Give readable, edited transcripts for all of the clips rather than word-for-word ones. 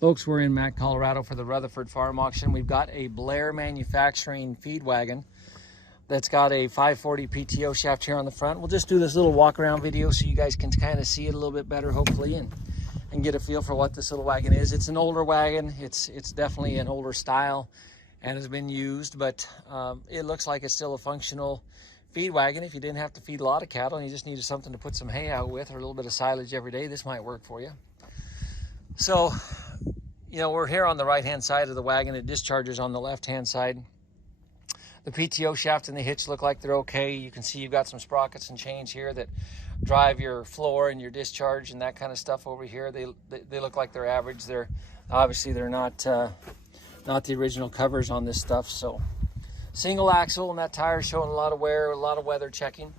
Folks, we're in Mac, Colorado for the Rutherford Farm Auction. We've got a Blair Manufacturing feed wagon that's got a 540 PTO shaft here on the front. We'll just do this little walk around video so you guys can kind of see it a little bit better, hopefully, and get a feel for what this little wagon is. It's an older wagon. It's definitely an older style and has been used, but it looks like it's still a functional feed wagon. If you didn't have to feed a lot of cattle and you just needed something to put some hay out with or a little bit of silage every day, this might work for you. So, you know, we're here on the right-hand side of the wagon. It discharges on the left-hand side. The PTO shaft and the hitch look like they're okay. You can see you've got some sprockets and chains here that drive your floor and your discharge and that kind of stuff over here. They look like they're average. They're obviously not the original covers on this stuff. So single axle, and that tire showing a lot of wear, a lot of weather checking.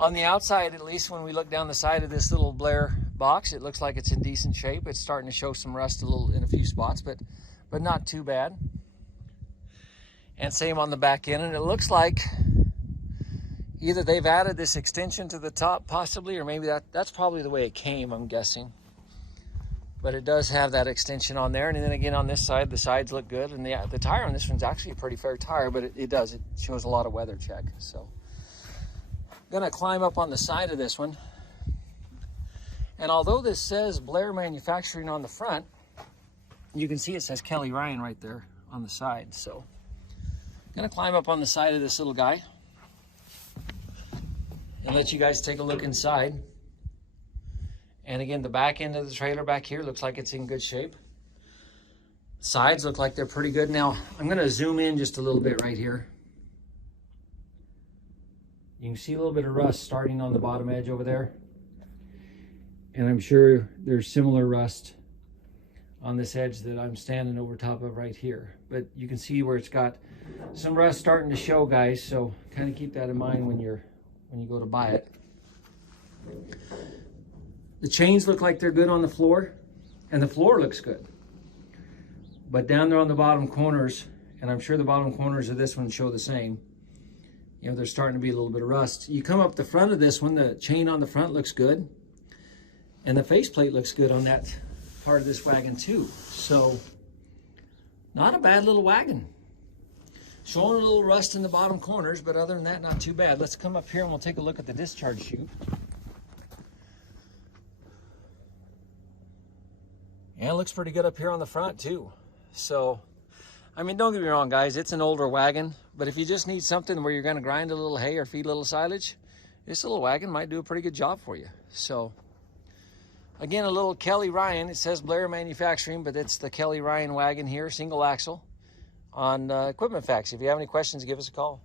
On the outside, at least when we look down the side of this little Blair box, it looks like it's in decent shape. It's starting to show some rust in a few spots, but not too bad. And same on the back end, and it looks like either they've added this extension to the top possibly, or maybe that's probably the way it came, I'm guessing. But it does have that extension on there. And then again on this side, the sides look good, and the tire on this one's actually a pretty fair tire, but it shows a lot of weather check. So I'm gonna climb up on the side of this one. And although this says Blair Manufacturing on the front, you can see it says Kelly Ryan right there on the side. So I'm gonna climb up on the side of this little guy and let you guys take a look inside. And again, the back end of the trailer back here looks like it's in good shape. Sides look like they're pretty good. Now, I'm gonna zoom in just a little bit right here. You can see a little bit of rust starting on the bottom edge over there. And I'm sure there's similar rust on this edge that I'm standing over top of right here. But you can see where it's got some rust starting to show, guys. So kind of keep that in mind when you go to buy it. The chains look like they're good on the floor, and the floor looks good. But down there on the bottom corners, and I'm sure the bottom corners of this one show the same, you know, there's starting to be a little bit of rust. You come up the front of this one, the chain on the front looks good, and the faceplate looks good on that part of this wagon too. So not a bad little wagon. Showing a little rust in the bottom corners, but other than that, not too bad. Let's come up here and we'll take a look at the discharge chute. And it looks pretty good up here on the front too. So, I mean, don't get me wrong, guys, it's an older wagon, but if you just need something where you're gonna grind a little hay or feed a little silage, this little wagon might do a pretty good job for you. So, again, a little Kelly Ryan. It says Blair Manufacturing, but it's the Kelly Ryan wagon here, single axle on Equipment Facts. If you have any questions, give us a call.